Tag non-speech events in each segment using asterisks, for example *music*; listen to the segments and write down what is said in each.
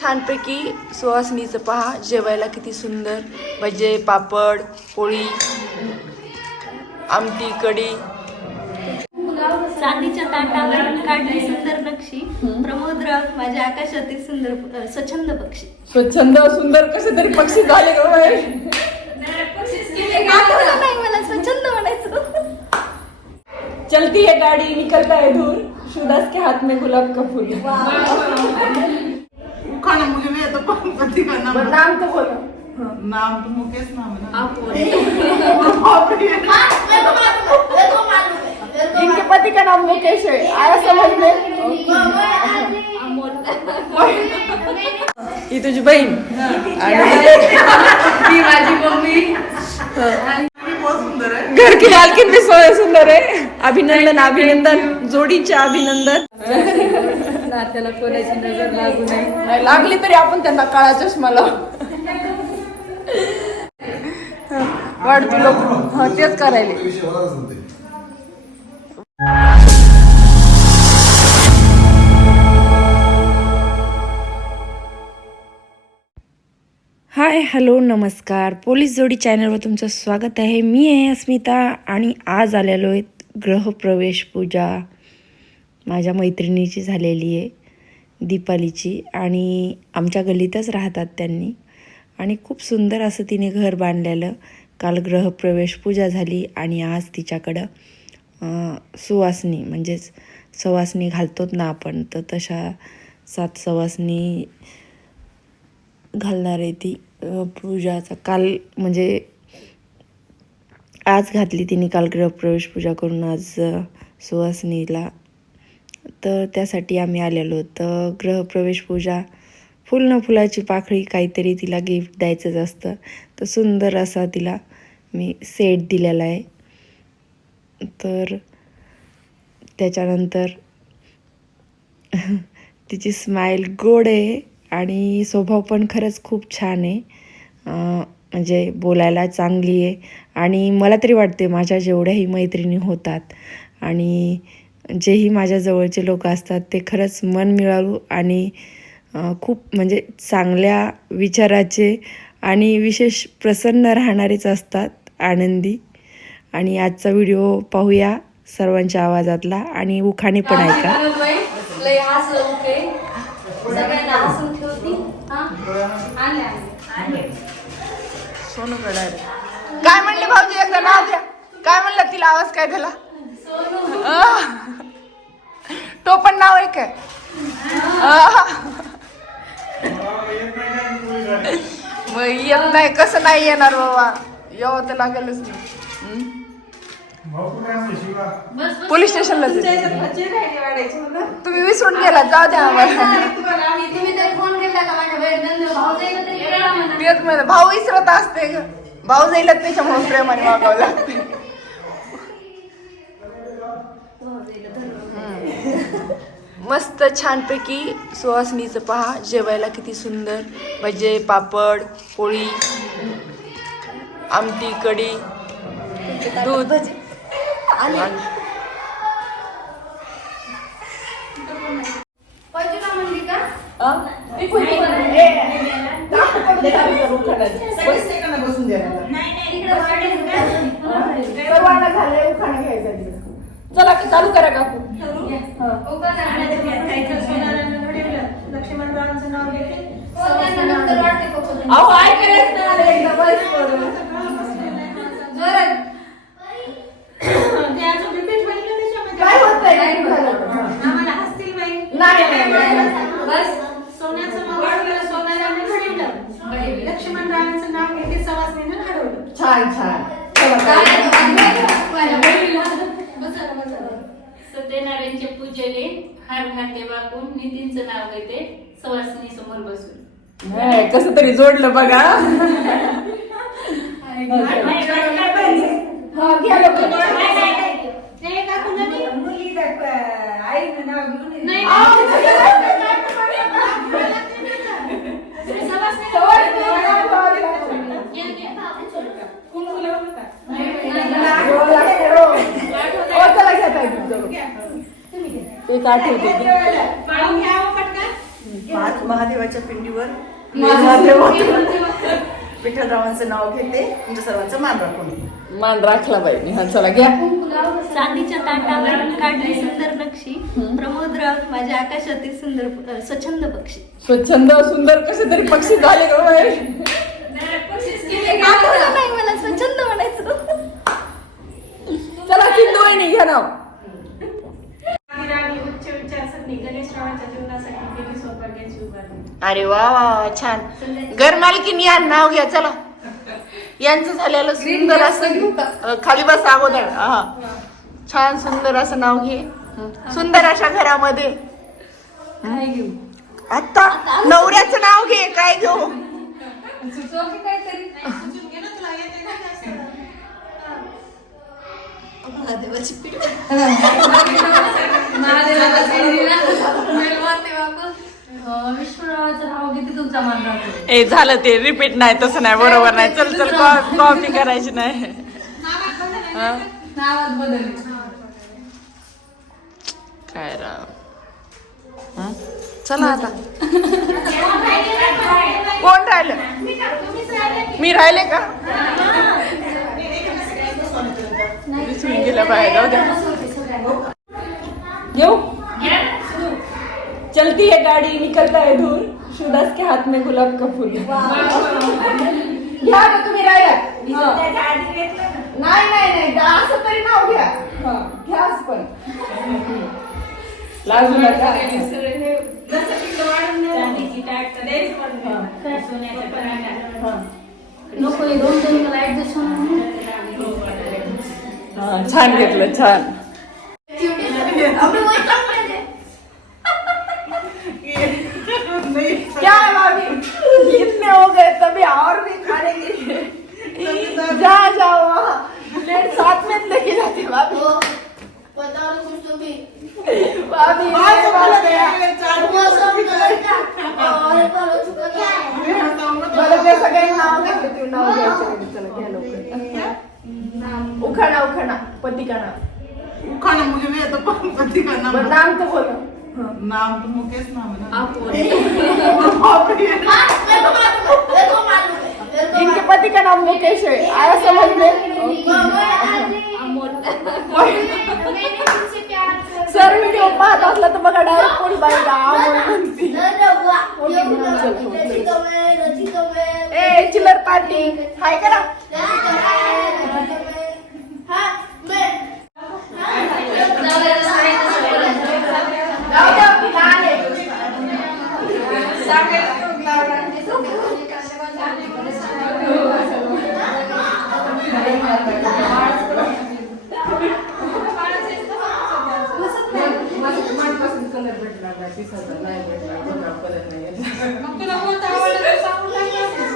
छानपैकी सुहासनीचं पहा. जेवायला किती सुंदर. भजे पापड पोळी आमटी कढी. चांदीच्या ताटावर काढली सुंदर नक्षी प्रमोदराव माझ्या आकाशातील सुंदर स्वच्छंद पक्षी. स्वच्छंद सुंदर कसे तरी पक्षी झाले मला स्वच्छंद म्हणायचं. चलती है गाड़ी निकलता है दूर शुदास के हाथ में गुलाब का फूल. खाना मुझे भी है पति का नाम नाम तो बोलो. नाम तो मुकेश नाम है ना. रे। इनके पति का नाम मुकेश है आया समझ में ही तुझी बहीण. आणि ती माझी मम्मी. भी बहुत सुंदर है घर की मालकीन भी सोय सुंदर आहे. अभिनंदन अभिनंदन. जोडीचे अभिनंदन. त्याला कोणाची नजर लागू नये. नाही, लागली तरी आपण त्यांना काळा चष्मा लावू लोक हा तेच करायले. हाय हॅलो नमस्कार. पोलीस जोडी चॅनलवर तुमचं स्वागत आहे. मी आहे अस्मिता आणि आज आलेलो आहे ग्रहप्रवेश पूजा. माझ्या मैत्रिणीची झालेली आहे. दीपालीची आणि आमच्या गल्लीतच राहतात त्यांनी. आणि खूप सुंदर असं तिने घर बांधलेलं. काल ग्रहप्रवेश पूजा झाली आणि आज तिच्याकडं सुवासनी म्हणजेच सवासनी घालतोत ना आपण तर तशा सात सवासनी घालणार आहे ती पूजाचा. काल म्हणजे आज घातली तिने काल ग्रहप्रवेश पूजा करून आज सुवासनीला तर त्यासाठी आम्ही आलेलो. तर गृहप्रवेश पूजा फुल न फुलाची पाखळी काहीतरी तिला गिफ्ट द्यायचंच असतं. तर सुंदर असा तिला मी सेट दिलेला आहे. तर त्याच्यानंतर *laughs* तिची स्माईल गोड आहे आणि स्वभाव पण खरंच खूप छान आहे. म्हणजे बोलायला चांगली आहे. आणि मला तरी वाटते माझ्या जेवढ्याही मैत्रिणी होतात आणि जेही माझ्या जवळचे लोक असतात ते खरंच मन मिळावू आणि खूप म्हणजे चांगल्या विचाराचे आणि विशेष प्रसन्न राहणारेच असतात आनंदी. आणि आजचा व्हिडिओ पाहूया सर्वांच्या आवाजातला आणि उखाणे पण ऐका. काय म्हणले भाऊजी एकदा नाव द्या. काय म्हणलं तिला आवाज काय झाला. तो पण नाव आहे काय आह. मग येत नाही कसं नाही येणार बाबा? यावं तर लागेलच नाही? पोलीस स्टेशनला तुम्ही विसरून गेला जाऊ द्या आम्हाला. भाऊ विसरत असते ग. भाऊ जाईल त्याच्यामुळे प्रेमाने वागावं लागते. *laughs* मस्त छानपैकी सुहासनीचं पहा. जेवायला किती सुंदर. भजे पापड पोळी आमटी कढी दूध. बसून द्या. इकडं वाढेल का? चला की चालू करा काकू सगळ्यांना वाटते का कोणी? अहो ऐकायलाच नाही आलं एकदा बस करून. जोरात. काय होतंय नाही झालं. नाही नाही, नाही बस. छान छान सत्यनारायणचे पूजेले हार घातले वाकून नितीनचं नाव घेते सवासिनी समोर बसून. नाही, कसं तरी जोडलं बघा. हा, घ्या लवकर. हो, लागते, हो. हो, चला एक आठवते. आज महादेवाच्या पिंडीवर महादेव विठ्ठलरावांचं नाव घेते तुमच्या सर्वांचं मान राखून. मान राखला पाहिजे हा चला घ्या. चांदीच्या ताटावर काढली सुंदर नक्षी प्रमोदराव माझ्या आकाशातील सुंदर स्वच्छंद पक्षी. स्वच्छंद सुंदर कसे तरी पक्षी झाले मला स्वच्छंद म्हणायचं. चला वहिनी घ्या नाव. अरे वा वा वा छान. घरमालकीन या नाव घ्या चला. यांचं झालेलं *laughs* सुंदर असं खाली बस अगोदर. हा. छान सुंदर असं नाव घे. सुंदर अशा घरामध्ये. आता नवऱ्याचं नाव घे काय घेऊ? महादेवाची पीठ. *laughs* विष्णुरावाचं नाव किती तुमचा मान राहतो ए झालं ते. रिपीट नाही तसं नाही. बरोबर नाही. चल चल कॉपी करायची नाही. हा? नावात बदल काय राव हं? चला आता. *laughs* कोण राहिलं? मी राहिले? का? विसरून गेलं बाहेर जाऊ द्या. घेऊ चलती है गाड़ी निकलता है दूर. शुदास के हाथ में गुलाब का फूल. घ्या ना तुम्ही राहिला नाही नाही नाही. असं तरी नाव घ्या. हा, घ्याच पण. लाजू नका हा. नको हे दोन दोन मला ऍडजस्ट होणार हा, छान घेतलं छान क्या है भाभी? इतने हो गए तभी और भी खाने जा जाओ वहाँ। प्लेट साथ में लेके जाते भाभी। पता कुछ तो भी। पती का नाम? उखाणा मुझे भी येतं पण पती का नाम? नाम तो बोलो. नाम तो मुकेश नाम है ना. *laughs* इनके पति का नाम मुकेश है आया समझ में? सर व्हिडिओ पाहत असला तर बघा डायरेक्ट कोणी ए चिल्लर पार्टी। हाय करा जाऊ द्या, मी लहान आहे.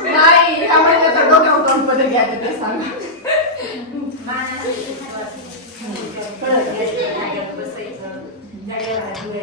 नाही ह्या महिन्याचा डोक्यावर तोंड पदर घ्यायचं ते सांगा मी येऊ करून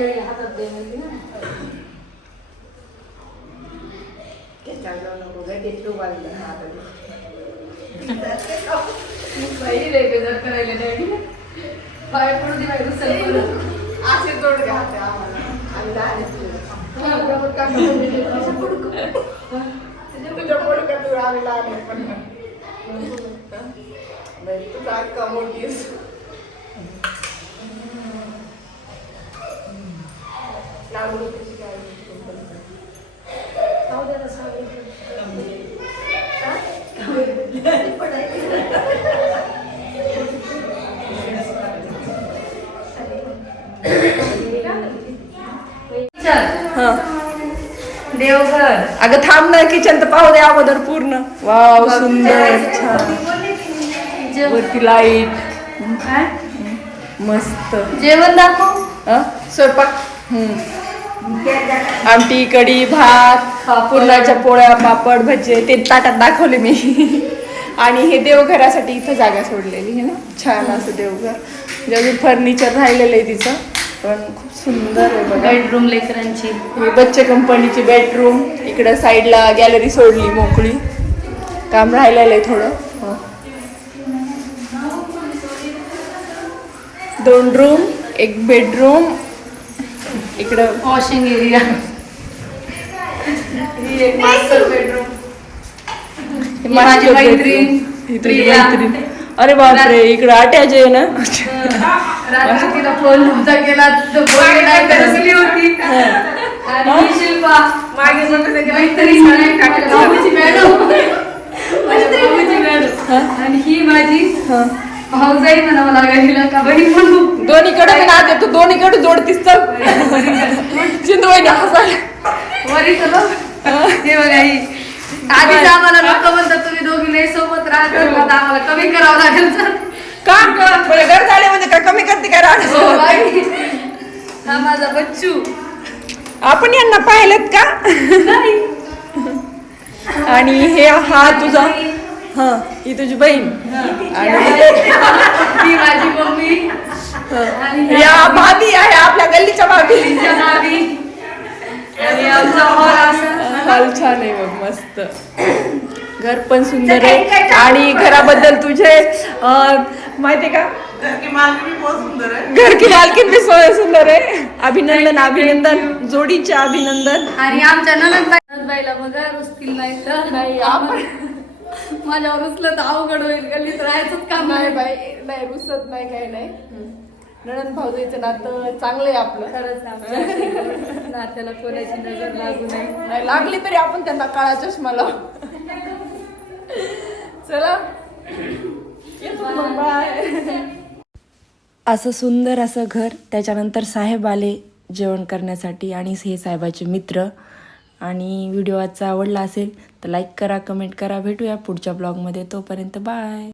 केळी हातात दे म्हणजे ना त्याच्यावर जाऊ नको गं, ते तू बाजूला हा, दे. बाई रे बेजार करायला डॅडी पाय पडू दे बाई दुसरं असे जोड घ्या ते आम्हाला. आम्ही लहान तुझ्या. पुढकं तू आम्ही लहान पण. तुझा अक्का मोठी लागलो त्याची काय जाऊ अगं थांब ना किचन तर पाहू दे अगोदर पूर्ण वाव सुंदर छान वरती लाइट मस्त जेवण दाखव. स्वयंपाक? हम्म. आमटी कढी भात पुरणाच्या पोळ्या पापड भजे ते ताटात दाखवले मी. आणि हे देवघरासाठी इथं जागा सोडलेली आहे ना. छान असं देवघर. म्हणजे फर्निचर राहिलेलं आहे तिचं. पण खूप सुंदर आहे बघा. बेडरूम लेकरांची. ही बच्चे कंपनीची बेडरूम इकडं साईडला गॅलरी सोडली मोकळी. काम राहिलेलं आहे थोडं. हं. दोन रूम एक बेडरूम इकडं वॉशिंग एरिया ही एक मास्टर बेडरूम माझी मैत्रीण, प्रिया. अरे बापरे इकडं अटॅच आहे ना? रात्री तिला फोन तुमचा केला तर बोलली नाही बसली होती. आणि शिल्पा मागे मैत्रीण भाऊची मॅडम. माझ्या भाऊची मॅडम. आणि ही माझी भाऊजाई म्हणावं लागेल का बहीण म्हणू दोन्हीकडे मी नाते तू दोन्हीकडे जोडतीस तर. सिंधुबाईने हसायला. वरी चलो हे बघा ही आधीच आम्हाला लोक म्हणतात तुम्ही दोघी नाही सोबत राहतात. आता आम्हाला कमी करावं लागेल तर. का? बरं घर झाले म्हणजे काय कमी करते काय हो राहण्याचं बाई. हा माझा बच्चू. आपण यांना पाहिलेत का? आणि हे हा तुझा हा ही तुझी बहीण. आणि *laughs* ही माझी मम्मी. आणि या भाभी. आहे आपल्या गल्लीच्या भाभी. तिच्या आणि आमचा हॉल असा. हॉल छान आहे बघ मस्त. घर पण सुंदर आहे. आणि घराबद्दल तुझे माहितीये का घर की? मालकी भी बहुत सुंदर है घर की मालकीन भी सु- सुंदर आहे. अभिनंदन अभिनंदन. जोडीचे अभिनंदन. आणि आमच्या ननदबाईला बघा रुसतील नाही तर नाही. आपण माझ्यावर रुसलं तर अवघड होईल गल्लीत राहायचंच काम नाही नाही. बाई नाही रुसत नाही काही नाही. नणंद भाऊजाईचं नातं चांगलं आहे आपलं. खरंच नात्याला कोणाची नजर लागू नये. नाही लागली तरी आपण त्यांना काळा चष्मा लावू. चला. येतो मग, बाय असं सुंदर असं घर त्याच्यानंतर साहेब आले जेवण करण्यासाठी आणि हे साहेबाचे मित्र. आणि व्हिडिओ आजचा आवडला असेल तर लाईक करा कमेंट करा. भेटूया पुढच्या ब्लॉगमध्ये तोपर्यंत बाय